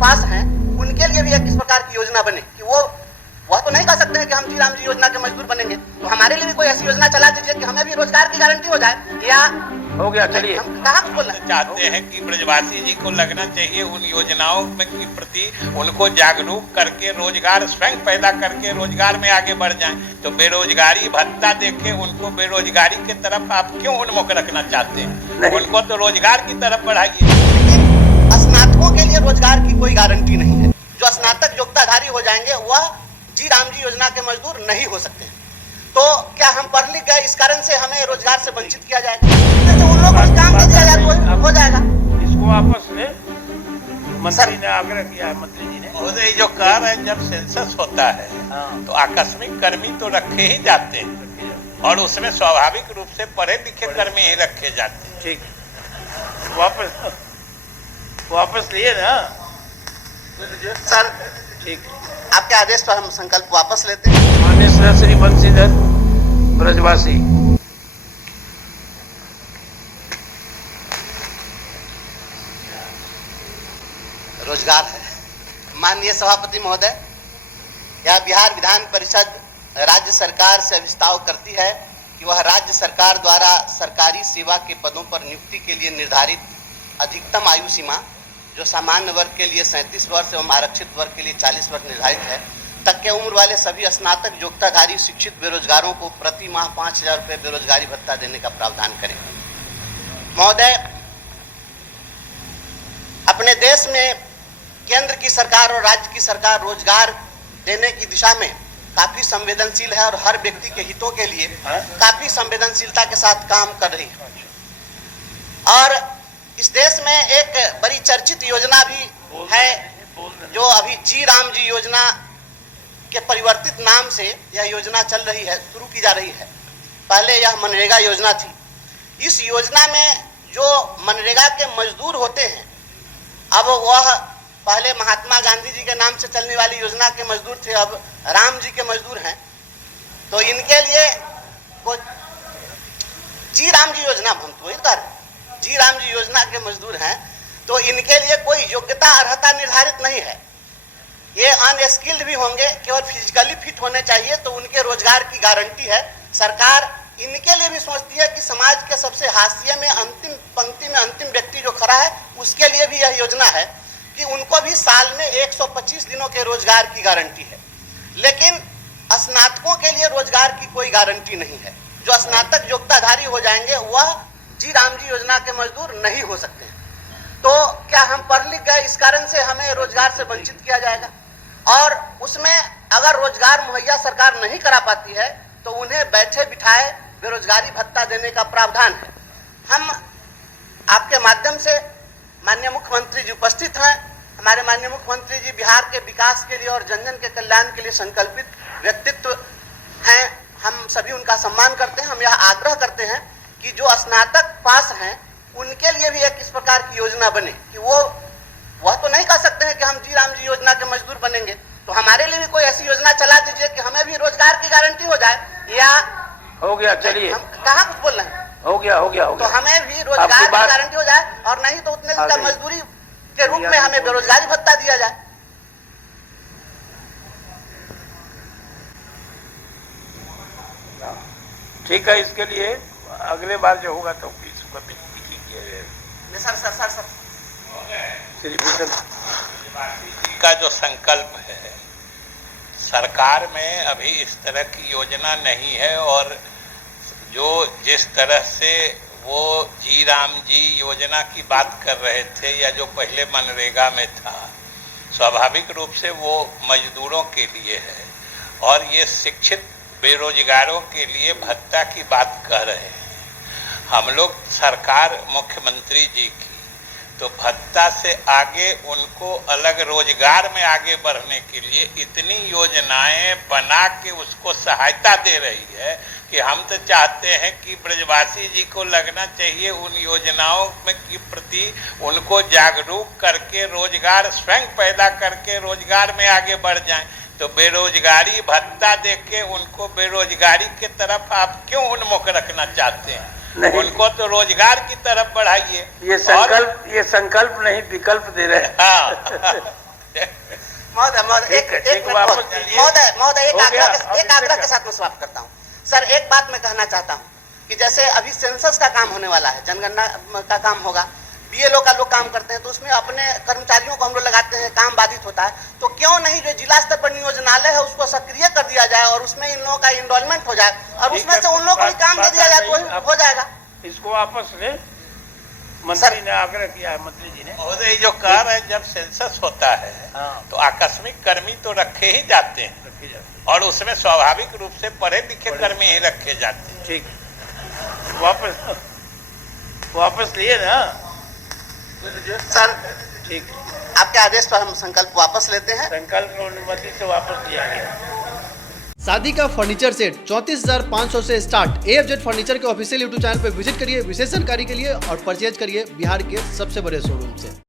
पास हैं उनके लिए भी एक इस प्रकार की योजना बने कि वह तो नहीं कह सकते हैं कि हम जी राम जी योजना के मजदूर बनेंगे, तो हमारे लिए भी कोई ऐसी योजना चला दीजिए कि हमें भी रोजगार की गारंटी हो जाए। या हो गया, चलिए। हम कहाँ कुछ बोलना चाहते हैं कि ब्रजवासी जी को लगना चाहिए उन योजनाओं में के प्रति, उनको जागरूक करके रोजगार स्वयं पैदा करके रोजगार में आगे बढ़ जाएं। तो बेरोजगारी भत्ता देके उनको बेरोजगारी की तरफ आप क्यों उन्मुख रखना चाहते हैं? उनको तो रोजगार की तरफ बढ़ाइए। लेकिन स्नातकों के लिए रोजगार की कोई गारंटी नहीं है। जो स्नातक योग्यताधारी हो जाएंगे वह जी राम जी योजना के मजदूर नहीं हो सकते हैं। तो क्या हम पढ़ लिख गए इस कारण से हमें रोजगार से वंचित किया जाएगा? तो उन लोगों को काम दे दिया जाए तो हो जाएगा। इसको आपस में मंत्री ने आग्रह किया है, मंत्री जी ने। महोदय जो कह रहे हैं, जब सेंसस होता है तो आकस्मिक कर्मी तो रखे ही जाते हैं और उसमें स्वाभाविक रूप से पढ़े लिखे कर्मी ही रखे जाते हैं। ठीक, वापस लिए ना सर, ठीक, आपके आदेश पर हम संकल्प वापस लेते हैं। माननीय श्री बंशीधर ब्रजवासी। रोजगार है। माननीय सभापति महोदय, यह बिहार विधान परिषद राज्य सरकार से अभिस्ताव करती है कि वह राज्य सरकार द्वारा सरकारी सेवा के पदों पर नियुक्ति के लिए निर्धारित अधिकतम आयु सीमा, जो सामान्य वर्ग के लिए 37 वर्ष एवं आरक्षित वर्ग के लिए 40 वर्ष निर्धारित है, तक के उम्र वाले सभी स्नातक योग्यताधारी शिक्षित बेरोजगारों को प्रति माह 5,000 रुपये बेरोजगारी भत्ता देने का प्रावधान करें। महोदय, अपने देश में केंद्र की सरकार और राज्य की सरकार रोजगार देने की दिशा में काफी संवेदनशील है और हर व्यक्ति के हितों के लिए काफी संवेदनशीलता के साथ काम कर रही है। और इस देश में एक बड़ी चर्चित योजना भी है जो अभी जी राम जी योजना के परिवर्तित नाम से यह योजना चल रही है, शुरू की जा रही है। पहले यह मनरेगा योजना थी। इस योजना में जो मनरेगा के मजदूर होते हैं, अब वह पहले महात्मा गांधी जी के नाम से चलने वाली योजना के मजदूर थे, अब राम जी के मजदूर हैं। तो इनके लिए जी राम जी योजना जी राम जी योजना के मजदूर हैं, तो इनके लिए कोई योग्यता अर्हता निर्धारित नहीं है। ये अनस्किल्ड भी होंगे, केवल फिजिकली फिट होने चाहिए, तो उनके रोजगार की गारंटी है। सरकार इनके लिए भी सोचती है कि समाज के सबसे हाशिए में अंतिम पंक्ति में अंतिम व्यक्ति जो खड़ा है, उसके लिए भी यह योजना है कि उनको भी साल में 125 दिनों के रोजगार की गारंटी है। लेकिन स्नातकों के लिए रोजगार की कोई गारंटी नहीं है। जो स्नातक योग्यताधारी हो जाएंगे वह जी राम जी योजना के मजदूर नहीं हो सकते हैं। तो क्या हम पढ़ लिख गए इस कारण से हमें रोजगार से वंचित किया जाएगा? और उसमें अगर रोजगार मुहैया सरकार नहीं करा पाती है तो उन्हें बैठे बिठाए बेरोजगारी भत्ता देने का प्रावधान है। हम आपके माध्यम से, माननीय मुख्यमंत्री जी उपस्थित हैं, हमारे माननीय मुख्यमंत्री जी बिहार के विकास के लिए और जन जन के कल्याण के लिए संकल्पित व्यक्तित्व हैं। हम सभी उनका सम्मान करते हैं। हम यह आग्रह करते हैं कि जो स्नातक पास हैं उनके लिए भी एक इस प्रकार की योजना बने कि वह तो नहीं कह सकते हैं कि हम जी राम जी योजना के मजदूर बनेंगे, तो हमारे लिए भी कोई ऐसी योजना चला दीजिए कि हमें भी रोजगार की गारंटी हो जाए। या हो गया, चलिए। हम कहाँ कुछ बोल रहे हैं? हो गया। तो हमें भी रोजगार की गारंटी हो जाए और नहीं तो उतने दिन का मजदूरी के रूप में हमें बेरोजगारी भत्ता दिया जाए। ठीक है, इसके लिए अगले बार जो होगा तो सर श्री भूषण का जो संकल्प है, सरकार में अभी इस तरह की योजना नहीं है और जो जिस तरह से वो जी राम जी योजना की बात कर रहे थे या जो पहले मनरेगा में था, स्वाभाविक रूप से वो मजदूरों के लिए है और ये शिक्षित बेरोजगारों के लिए भत्ता की बात कह रहे हैं। हम लोग सरकार मुख्यमंत्री जी की तो भत्ता से आगे उनको अलग रोजगार में आगे बढ़ने के लिए इतनी योजनाएं बना के उसको सहायता दे रही है कि हम तो चाहते हैं कि ब्रजवासी जी को लगना चाहिए उन योजनाओं में के प्रति, उनको जागरूक करके रोजगार स्वयं पैदा करके रोजगार में आगे बढ़ जाएं। तो बेरोजगारी भत्ता देके उनको बेरोजगारी की तरफ आप क्यों उन्मुख रखना चाहते हैं? उनको तो रोजगार की तरफ बढ़ाइए। ये संकल्प नहीं विकल्प दे रहे हैं। हाँ महोदय महोदय ठीक है, एक ठीक, मिनट वापस लीजिए। महोदय महोदय हो गया, अब एक इससे आग्रह क्या? के साथ मैं समाप्त करता हूँ। सर एक बात मैं कहना चाहता हूँ कि जैसे अभी सेंसस का काम होने वाला है, जनगणना का काम होगा, बीएलओ का लोग काम करते हैं, तो उसमें अपने कर्मचारियों को हम लोग लगाते हैं, काम बाधित होता है, तो क्यों नहीं जो जिला स्तर पर नियोजनालय है उसको सक्रिय कर दिया जाए और उसमें इन लोगों का इनरोलमेंट हो जाए और ठीक उसमें है, से उन लोगों को भी काम दे बात दिया आ जाए गई, तो अब- हो जाएगा। इसको वापस ले, मंत्री ने आग्रह किया है, मंत्री जी ने। महोदय जो कह रहे हैं, जब सेंसस होता है हाँ, तो आकस्मिक कर्मी तो रखे ही जाते हैं रखी जाती और उसमें स्वाभाविक रूप से पढ़े लिखे पढ़े- कर्मी ही रखे जाते हैं। है। ठीक, वापस लिए ना। सर ठीक, आपके आदेश पर हम संकल्प वापस लेते हैं। संकल्प और अनुमति से वापस लिया गया। शादी का फर्नीचर सेट 34,500 से स्टार्ट। AFZ फर्नीचर के ऑफिशियल यूट्यूब चैनल पर विजिट करिए विशेष जानकारी के लिए और परचेज करिए बिहार के सबसे बड़े शोरूम से।